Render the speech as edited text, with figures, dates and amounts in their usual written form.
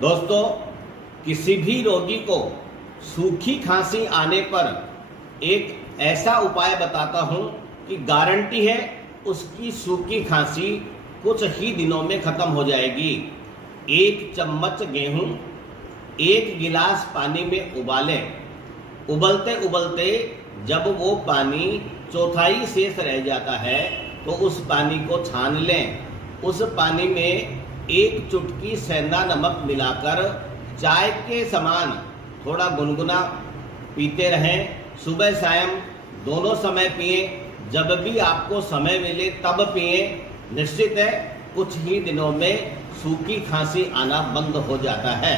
दोस्तों, किसी भी रोगी को सूखी खांसी आने पर एक ऐसा उपाय बताता हूं कि गारंटी है उसकी सूखी खांसी कुछ ही दिनों में खत्म हो जाएगी। 1 चम्मच गेहूं 1 गिलास पानी में उबालें। उबलते उबलते जब वो पानी चौथाई शेष रह जाता है तो उस पानी को छान लें। उस पानी में 1 चुटकी सेंधा नमक मिलाकर चाय के समान थोड़ा गुनगुना पीते रहें। सुबह शाम दोनों समय पिएं। जब भी आपको समय मिले तब पिएं। निश्चित है कुछ ही दिनों में सूखी खांसी आना बंद हो जाता है।